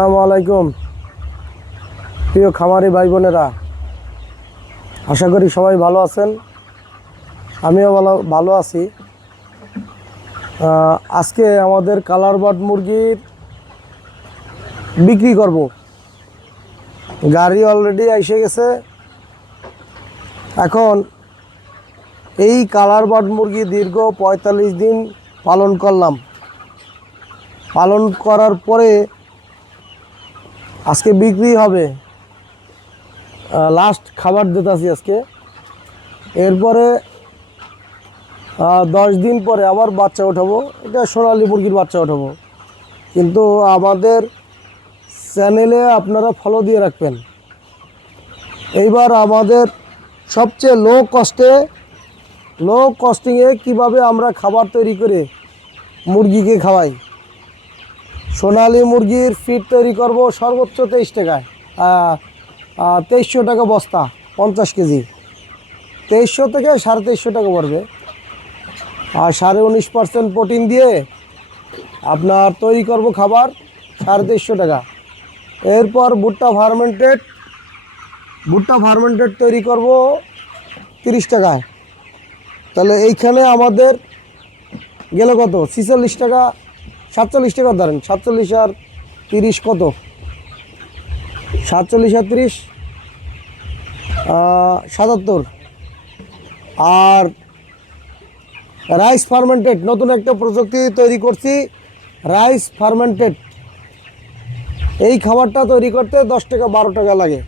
আসসালামু আলাইকুম। প্রিয় খামারি ভাই বোনেরা আশা করি সবাই ভালো আছেন। আমিও ভালো ভালো আছি। আজকে আমাদের কালার বার্ড মুরগির বিক্রি করব। গাড়ি অলরেডি এসে গেছে। এখন এই কালার বার্ড মুরগি দীর্ঘ পঁয়তাল্লিশ দিন পালন করলাম। পালন করার পরে আজকে বিক্রি হবে। লাস্ট খাবার দিতেছি আজকে। এরপরে দশ দিন পরে আবার বাচ্চা উঠাবো। এটা সোনালি মুরগির বাচ্চা উঠাবো। কিন্তু আমাদের চ্যানেলে আপনারা ফলো দিয়ে রাখবেন। এইবার আমাদের সবচেয়ে লো কস্টে লো কস্টিংয়ে কীভাবে আমরা খাবার তৈরি করে মুরগিকে খাওয়াই। সোনালি মুরগির ফিট তৈরি করব সর্বোচ্চ তেইশ টাকায়। তেইশশো টাকা বস্তা, পঞ্চাশ কেজি। তেইশশো থেকে সাড়ে তেইশশো টাকা পড়বে। আর সাড়ে উনিশ পার্সেন্ট প্রোটিন দিয়ে আপনার তৈরি করব খাবার সাড়ে তেইশশো টাকা। এরপর ভুট্টা ফার্মেন্টেড ভুট্টা ফার্মেন্টেড তৈরি করব তিরিশ টাকায়। তাহলে এইখানে আমাদের গেলে কত? ছিচল্লিশ টাকা সাতচল্লিশ টাকা ধরেন, সাতচল্লিশ আর তিরিশ কত? সাতচল্লিশ আর তিরিশ সাতাত্তর। আর রাইস ফার্মেন্টেড, নতুন একটা প্রযুক্তি তৈরি করছি, রাইস ফার্মেন্টেড। এই খাবারটা তৈরি করতে দশ টাকা, বারো টাকা লাগে।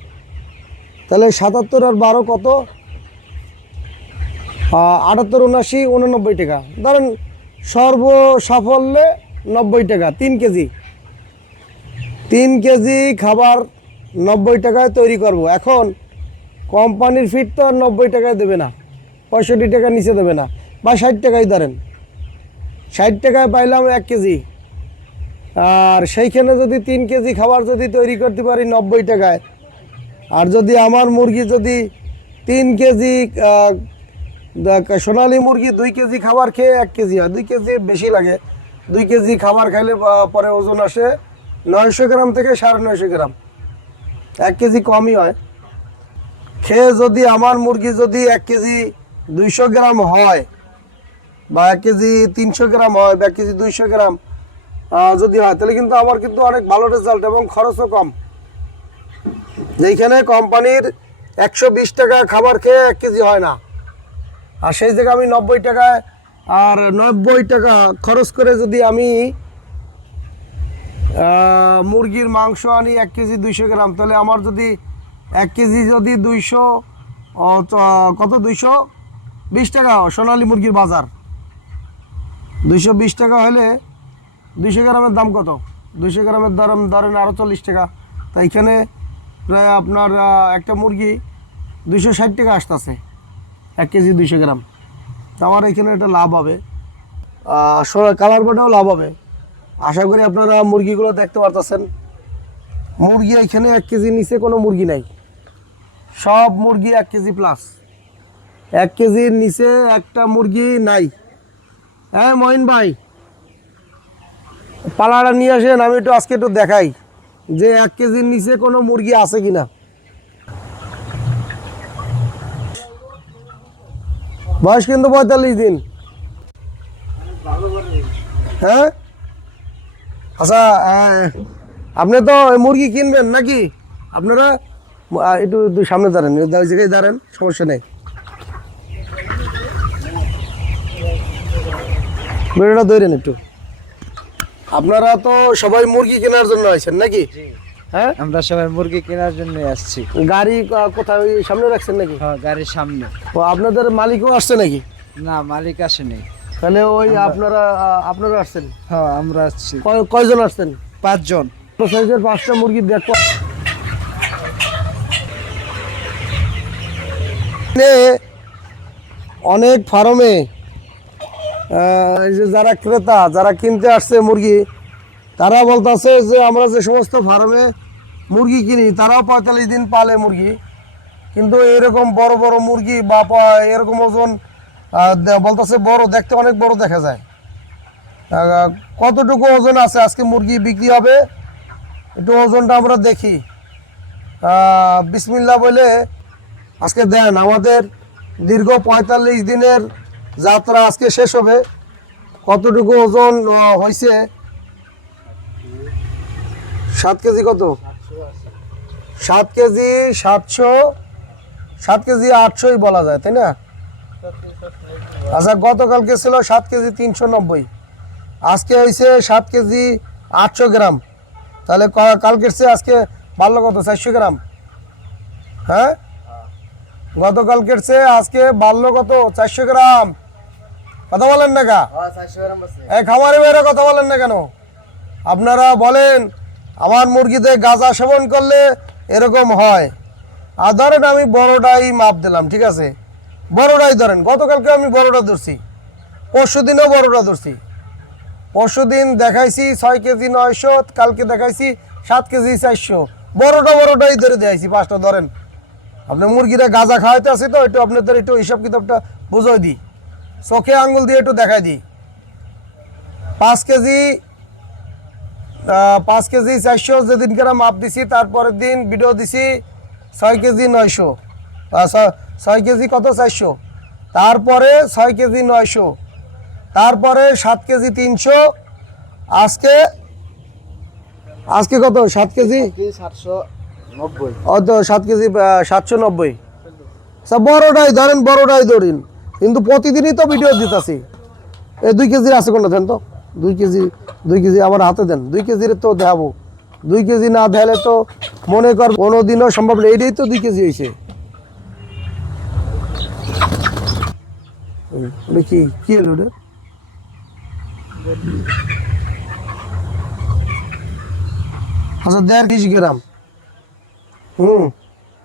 তাহলে সাতাত্তর আর বারো কত? আটাত্তর উনাশি উননব্বই টাকা। ধরেন সর্ব সাফল্যে নব্বই টাকা, তিন কেজি। তিন কেজি খাবার নব্বই টাকায় তৈরি করব। এখন কোম্পানির ফিট তো আর নব্বই টাকায় দেবে না, পঁয়ষট্টি টাকা নিচে দেবে না, বা ষাট টাকায় ধরেন। ষাট টাকায় পাইলাম এক কেজি। আর সেইখানে যদি তিন কেজি খাবার যদি তৈরি করতে পারি নব্বই টাকায়, আর যদি আমার মুরগি যদি তিন কেজি সোনালী মুরগি দুই কেজি খাবার খেয়ে এক কেজি হয়, দুই কেজি বেশি লাগে। দুই কেজি খাবার খাইলে পরে ওজন আসে নয়শো গ্রাম থেকে সাড়ে নয়শো গ্রাম। এক কেজি কমই হয়। খেয়ে যদি, আমার মুরগি যদি এক কেজি দুইশো গ্রাম হয় বা এক কেজি তিনশো গ্রাম হয় বা এক কেজি দুইশো গ্রাম যদি হয়, তাহলে কিন্তু আমার কিন্তু অনেক ভালো রেজাল্ট এবং খরচও কম। যেখানে কোম্পানির একশো বিশ টাকা খাবার খেয়ে এক কেজি হয় না, আর সেই জায়গায় আমি নব্বই টাকায় আর নব্বই টাকা খরচ করে যদি আমি মুরগির মাংস আনি এক কেজি দুইশো গ্রাম, তাহলে আমার যদি এক কেজি যদি দুইশো কত দুইশো? বিশ টাকা সোনালী মুরগির বাজার। দুইশো বিশ টাকা হলে দুইশো গ্রামের দাম কত? দুইশো গ্রামের দাম ধরেন আরও চল্লিশ টাকা। তা এখানে প্রায় আপনার একটা মুরগি দুইশো ষাট টাকা আসতেছে, এক কেজি দুইশো গ্রাম। তো আমার এখানে একটা লাভ হবে। কালার বোর্ডেও লাভ হবে। আশা করি আপনারা মুরগিগুলো দেখতে পারতেছেন। মুরগি এখানে এক কেজি নিচে কোনো মুরগি নাই। সব মুরগি এক কেজি প্লাস এক কেজির নিচে একটা মুরগি নাই। হ্যাঁ মহিন ভাই? পালাটা নিয়ে আসেন, আমি একটু আজকে একটু দেখাই যে এক কেজির নিচে কোনো মুরগি আছে কিনা। বয়স কিন্তু পঁয়তাল্লিশ দিন। হ্যাঁ? আচ্ছা আপনি তো মুরগি কিনবেন নাকি? আপনারা একটু সামনে দাঁড়ান জায়গায় দাঁড়ান, সমস্যা নেই। ভিডিওটা ধরেন একটু। আপনারা তো সবাই মুরগি কেনার জন্য আছেন নাকি? হ্যাঁ? আমরা সবাই মুরগি কেনার জন্য আসছি। গাড়ি কোথায় সামনে রাখছেন নাকি? হ্যাঁ গাড়ির সামনে। ও আপনাদের মালিকও আসছে নাকি? না মালিক আসেনি। তাহলে ওই আপনারা আপনারা আসছেন? হ্যাঁ আমরা আসছি। কয়- কয়জন আসছেন? পাঁচজন। সাইজের পাঁচটা মুরগি দেখো অনেক ফার্মে এই যে যারা ক্রেতা যারা কিনতে আসছে মুরগি তারা বলতেছে যে আমরা যে সমস্ত ফার্মে মুরগি কিনি তারাও পঁয়তাল্লিশ দিন পালে মুরগি। কিন্তু এরকম বড় বড় মুরগি বা এরকম ওজন বলতেছে বড় দেখতে অনেক বড় দেখা যায়। কতটুকু ওজন আছে আজকে মুরগি বিক্রি হবে? একটু ওজনটা আমরা দেখি। আহ, বিসমিল্লাহ বলে আজকে দেন আমাদের দীর্ঘ পঁয়তাল্লিশ দিনের যাত্রা আজকে শেষ হবে। কতটুকু ওজন হয়েছে সাত কেজি কত? সাত কেজি সাতশো সাত কেজি আটশোই বলা যায় তাই না? আচ্ছা গতকালকে ছিল সাত কেজি তিনশো নব্বই আজকে হয়েছে সাত কেজি আটশো গ্রাম। তাহলে কালকের চেয়ে আজকে বাড়লো কত? চারশো গ্রাম। হ্যাঁ? গতকালকের চেয়ে আজকে বাড়লো কত? চারশো গ্রাম। কথা বলেন না কা এই খামারে বাইরে কথা বলেন না কেন? আপনারা বলেন আমার মুরগিতে গাঁজা সেবন করলে এরকম হয়। আর ধরেন আমি বড়টাই মাপ দিলাম, ঠিক আছে? বড়টাই ধরেন, গতকালকে আমি বড়টা ধরছি পরশু দিনেও বড়টা ধরছি। পরশু দিন দেখাইছি ছয় কেজি নয়শো, কালকে দেখাইছি সাত কেজি চারশো। বড়টা বড়টাই ধরে দেখাইছি পাঁচটা ধরেন। আপনি মুরগিরা গাঁজা খাওয়াইতে আছে তো, একটু আপনাদের একটু হিসাব কিতাবটা বুঝাই দিই। চোখে আঙ্গুল দিয়ে একটু দেখাই দিই। পাঁচ কেজি পাঁচ কেজি চারশো যেদিন যেদিনকে মাপ দিছি তারপরের দিন ভিডিও দিছি ছয় কেজি নয়শো। ছয় কেজি কত? চারশো। তারপরে ছয় কেজি নয়শো। তারপরে সাত কেজি তিনশো। আজকে আজকে কত? সাত কেজি? সাতশো নব্বই। অত সাত কেজি সাতশো নব্বই। আচ্ছা বড়টাই ধরেন বড়টাই ধরিন। কিন্তু প্রতিদিনই তো ভিডিও দিতেছি। এই দুই কেজির আছে কোনো দেন তো? দুই কেজি দুই কেজি আমার হাতে দেন, দুই কেজির তো দেখাবো দুই কেজি না দেখালে তো মনে কর কোনো দিনও সম্ভব নেই এইটাই তো দুই কেজি হয়েছে। কি কি এলো আচ্ছা দেড় কেজি গ্রাম। হুম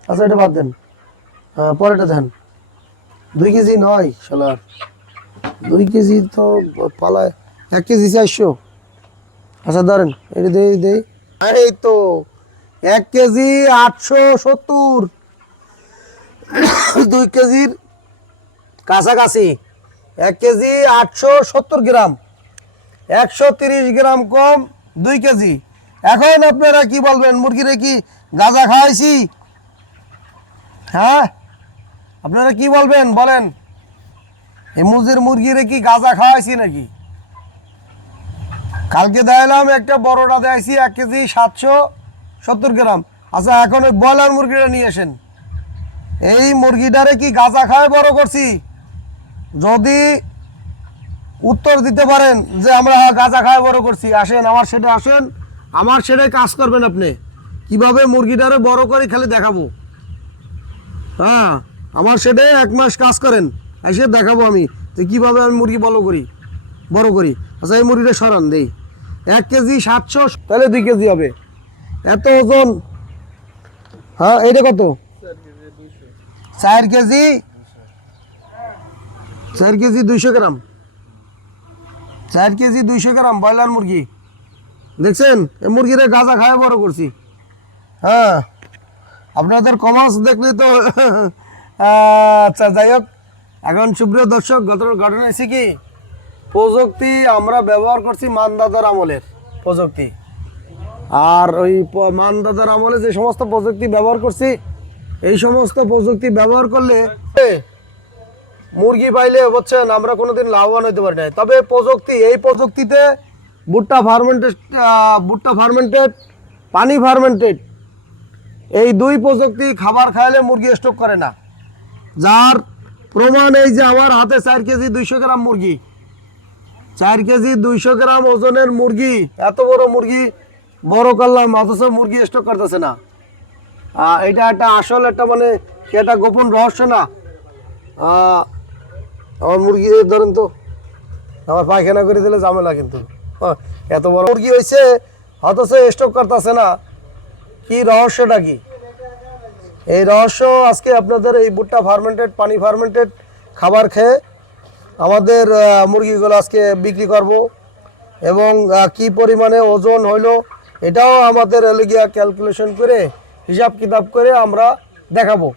আচ্ছা এটা বাদ দেন। হ্যাঁ পরেটা দেন। দুই কেজি নয়, শালার। দুই কেজি তো পালায়। এক কেজি চারশো। আচ্ছা ধরেন, এটা এই তো, এক কেজি আটশো সত্তর। দুই কেজির কাছাকাছি, এক কেজি আটশো সত্তর গ্রাম। একশো তিরিশ গ্রাম কম, দুই কেজি। এখন আপনারা কি বলবেন, মুরগিরে কি গাঁজা খাওয়াইছি? হ্যাঁ? আপনারা কি বলবেন, বলেন। এই কি গাঁজা খাওয়াইছি নাকি? কালকে দেখালাম একটা বড়টা দেখাইছি, এক কেজি সাতশো সত্তর গ্রাম। আচ্ছা এখন ওই ব্রয়লার মুরগিটা নিয়ে আসেন। এই মুরগিটারে কি গাঁজা খাওয়াই বড় করছি? যদি উত্তর দিতে পারেন যে আমরা গাঁজা খাওয়াই বড় করছি। আসেন, আমার সেটা আসেন। আমার সেটাই কাজ করবেন আপনি। কীভাবে মুরগিটারে বড় করে খালি দেখাবো? হ্যাঁ আমার সেটাই এক মাস কাজ করেন। এসে দেখাবো আমি যে কীভাবে আমি মুরগি বড় করি বড় করি। আচ্ছা এই মুরগিটা সরান, দেই। এক কেজি সাতশো, তাহলে দুই কেজি হবে। এত ওজন? হ্যাঁ এইটা কত? চার কেজি? চার কেজি দুইশো গ্রাম। চার কেজি দুইশো গ্রাম ব্রয়লার মুরগি। দেখছেন? এই মুরগিরে গাঁজা খায় বড় করছি। হ্যাঁ। আপনাদের কমার্স দেখলে তো আচ্ছা যাই হোক। এখন সুপ্রিয় দর্শক গত ঘটনা হয়েছে কি? প্রযুক্তি আমরা ব্যবহার করছি মানদাদার আমলের। প্রযুক্তি। আর ওই মানদাদার আমলে যে সমস্ত প্রযুক্তি ব্যবহার করছি এই সমস্ত প্রযুক্তি ব্যবহার করলে মুরগি পাইলে বুঝছেন আমরা কোনোদিন লাভবান হতে পারি না তবে প্রযুক্তি এই প্রযুক্তিতে ভুট্টা ফার্মেন্টেড ভুট্টা ফার্মেন্টেড পানি ফার্মেন্টেড এই দুই প্রযুক্তি খাবার খাইলে মুরগি স্টক করে না। যার প্রমাণ এই যে আমার হাতে চার কেজি দুইশো গ্রাম মুরগি। চার কেজি দুইশো গ্রাম ওজনের মুরগি, এত বড় মুরগি, বড় করলাম, অথচ মুরগি স্টক করতেছে না। এটা একটা আসল একটা মানে কি একটা গোপন রহস্য না? আমার মুরগি ধরেন তো, আমার পায়খানা করে দিলে ঝামেলা কিন্তু। এত বড় মুরগি হয়েছে অথচ স্টক করতেছে না। কি রহস্যটা কি? এই রহস্য আজকে আপনাদের এই ভুট্টা ফার্মেন্টেড পানি ফার্মেন্টেড খাবার খেয়ে আমাদের মুরগিগুলো আজকে বিক্রি করব এবং কি পরিমাণে ওজন হইল এটাও আমাদের এলিগিয়া ক্যালকুলেশন করে, হিসাব কিতাব করে আমরা দেখাবো।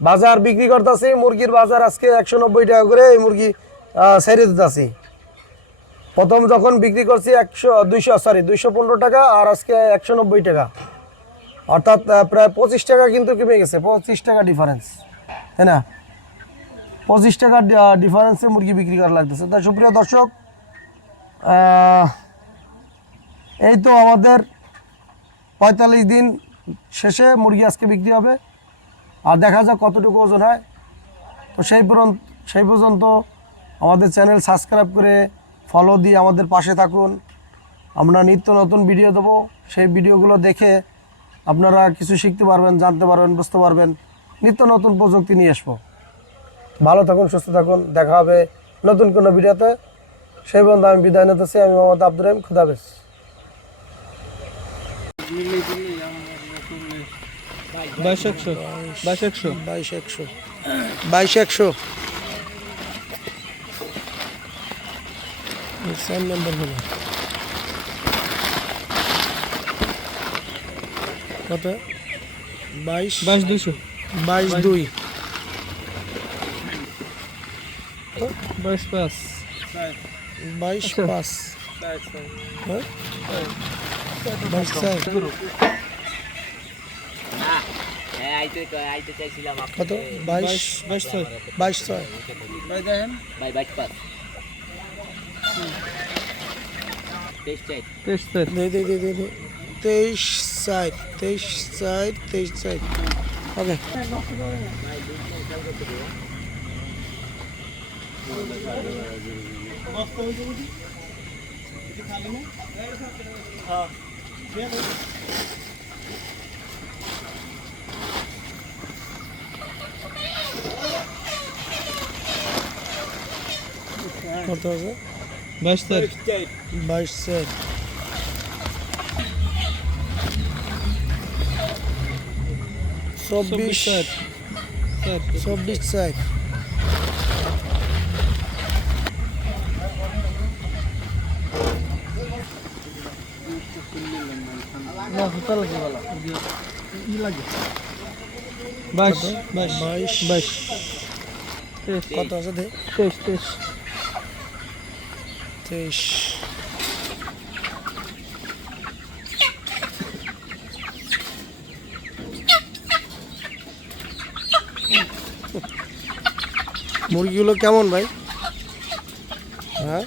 বাজার বিক্রি করতেছি, মুরগির বাজার আজকে একশো নব্বই টাকা করে এই মুরগি ছেড়ে দিতেছি। প্রথম যখন বিক্রি করছি একশো, দুইশো সরি দুইশো পনেরো টাকা আর আজকে একশো নব্বই টাকা। অর্থাৎ প্রায় পঁচিশ টাকা কিন্তু কমে গেছে, পঁচিশ টাকা ডিফারেন্স তাই না? পঁচিশ টাকার ডিফারেন্সে মুরগি বিক্রি করা লাগতেছে। তাই সুপ্রিয় দর্শক এই তো আমাদের পঁয়তাল্লিশ দিন শেষে মুরগি আজকে বিক্রি হবে। আর দেখা যাক কতটুকু ওজন হয়। তো সেই পর্যন্ত সেই পর্যন্ত আমাদের চ্যানেল সাবস্ক্রাইব করে ফলো দিয়ে আমাদের পাশে থাকুন। আমরা নিত্য নতুন ভিডিও দেবো। সেই ভিডিওগুলো দেখে আপনারা কিছু শিখতে পারবেন, জানতে পারবেন, বুঝতে পারবেন। নিত্য নতুন প্রযুক্তি নিয়ে আসব। ভালো থাকুন সুস্থ থাকুন দেখা হবে নতুন কোনো ভিডিওতে। সেই পর্যন্ত আমি বিদায় নিতেছি আমি মোহাম্মদ আব্দুর রহিম খুদাবেশ বাইশ একশো বাইশ একশো। বাইশ একশো। বাইশ একশো। চার নম্বর হলো। কত? বাইশ। বাইশ দুশো বাইশ দুই। বাইশ পাঁচ। বাইশ পাঁচ। হ্যাঁ? বাইশ চার। হ্যাঁ আইতে আইতে চাইছিলাম কত? বাইশ বাইশ ছয়। বাইশ ছয়। ভাই দেখেন। ভাই বাইশ পাস তেইশ চাই তেইশ দে তেইশ চার ওকে। কত আছে বাইশ চার বাইশ চার চব্বিশ চব্বিশ চার চার চব্বিশ চার বাইশ কত আছে তেইশ তেইশ তেইশ মুরগিগুলো কেমন ভাই? হ্যাঁ?